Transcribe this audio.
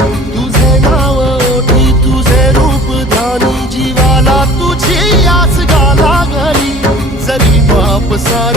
तुझे नाव ओठी तुझे रूप ध्यानी जीवाला तुझी आस गा लागली जरी बाप सा